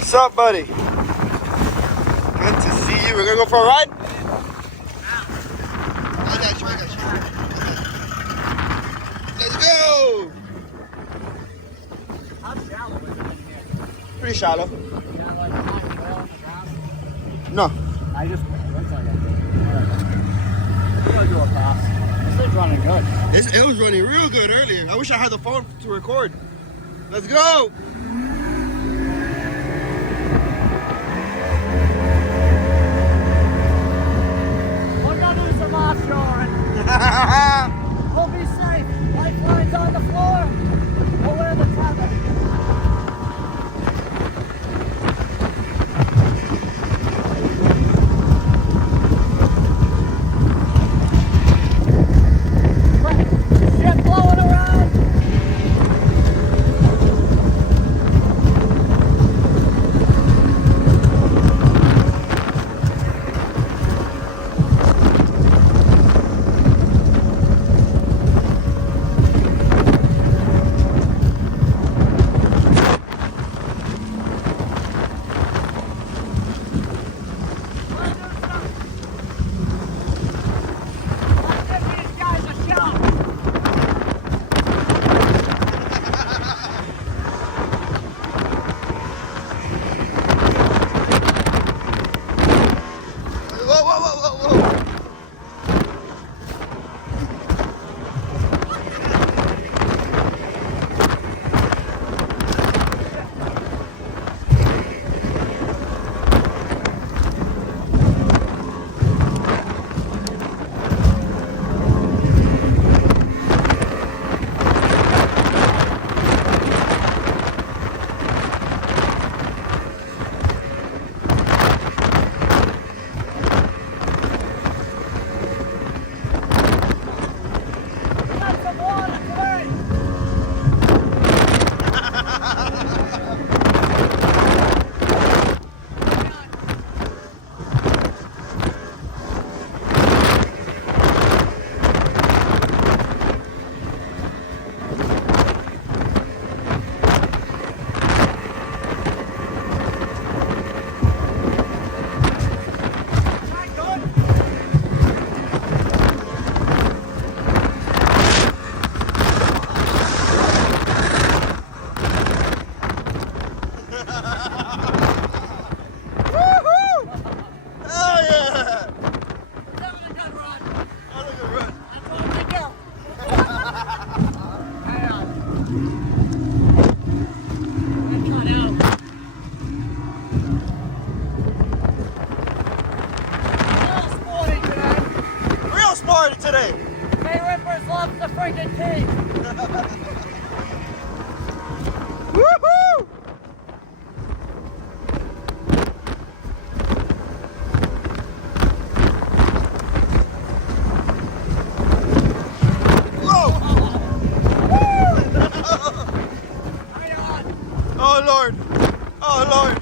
What's up, buddy? Good to see you. We're gonna go for a ride? I got you. Let's go! How shallow is it in here? Pretty shallow. Got like a nice well on the ground? No. I just looks like I did. We'll do a pass. This thing's running good. It was running real good earlier. I wish I had the phone to record. Let's go! We're gonna do some offshoring. We'll be safe. Lifelines on the floor. We'll wear the tether. Ship blowing around. Today. Hey, Rippers loves the freaking king. Woohoo! Oh Lord! Oh Lord!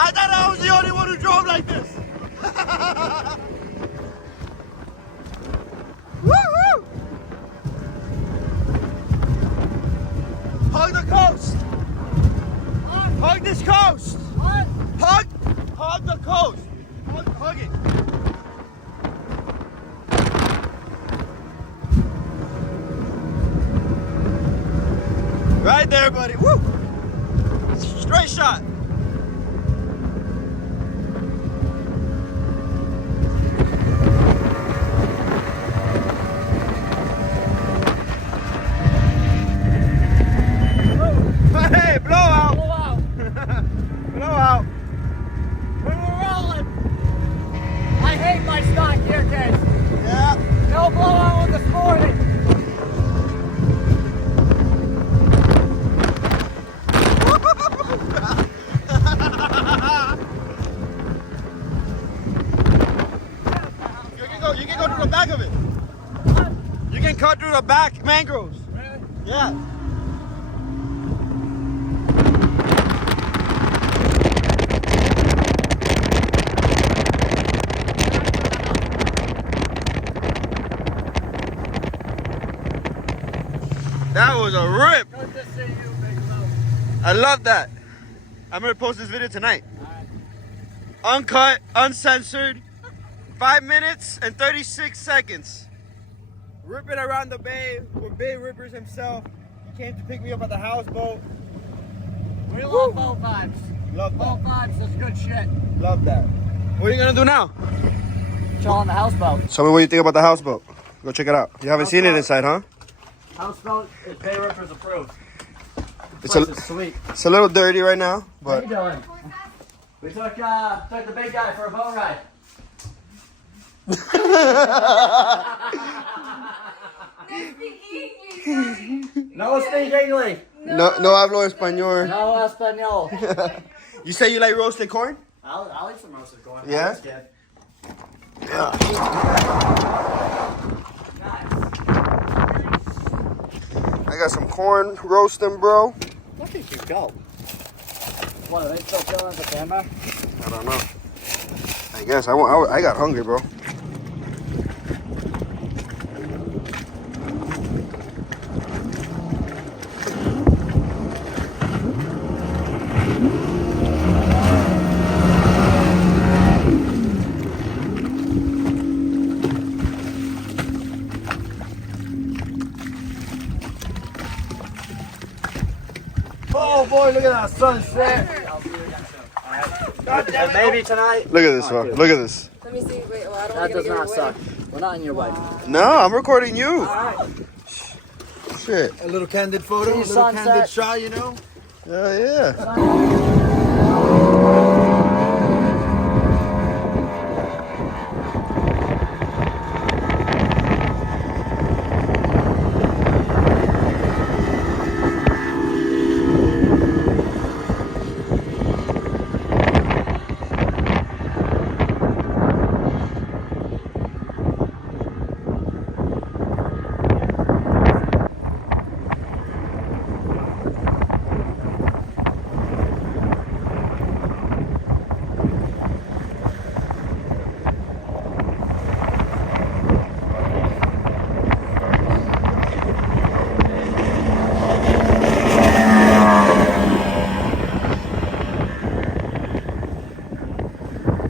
I thought I was the only one who drove like this. Woo-hoo! Hug the coast. What? Hug this coast. What? Hug the coast. Hug it. Right there, buddy. Woo! Straight shot. Hey, blowout. Blowout. Blowout. We were rolling. I hate my stock gear case. Yeah. No blowout on the Sporty. You can go to the back of it. What? You can cut through the back mangroves. Really? Yeah. That was a rip. Good to see you, big bro. I love that. I'm gonna post this video tonight. Uncut, uncensored, 5 minutes and 36 seconds. Ripping around the bay with Bay Rippers himself. He came to pick me up at the houseboat. We love boat vibes. Love Boat that. vibes is good shit. Love that. What are you gonna do now? Chill on the houseboat. Tell me what you think about the houseboat. Go check it out. You haven't seen it inside, huh? Houseboat is Bay Rippers approved. It's This is sweet. It's a little dirty right now, How but you doing? We took the big guy for a boat ride. No speak English. no hablo español. No español. You say you like roasted corn? I'll eat some roasted corn. Yeah? That's good. Yeah. Nice. I got some corn roasting, bro. Look at you go. What, are they still filming the camera? I don't know. I guess I got hungry, bro. Oh boy, look at that sunset. And maybe tonight. Look at this, bro. Look at this. Let me see. Wait, well, I don't That want to does get not away. suck. We're not in your way. No, I'm recording you. Alright. Shit. A little candid photo, a See little sunset. candid shot, you know? Oh, yeah.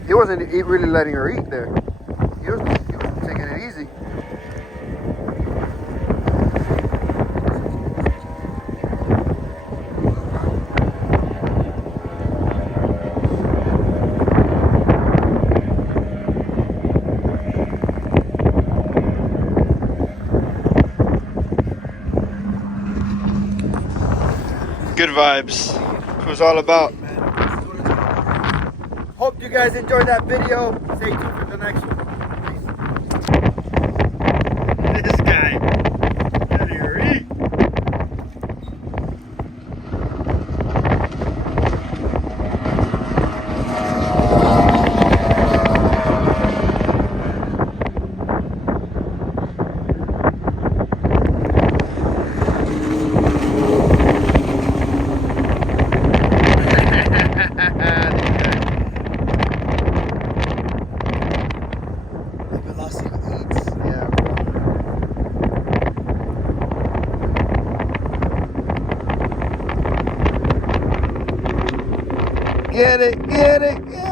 He wasn't really letting her eat there. He was taking it easy. Good vibes. It was all about. Hope you guys enjoyed that video. Stay tuned for the next one. This guy. Let her eat. Get it, get it, get it.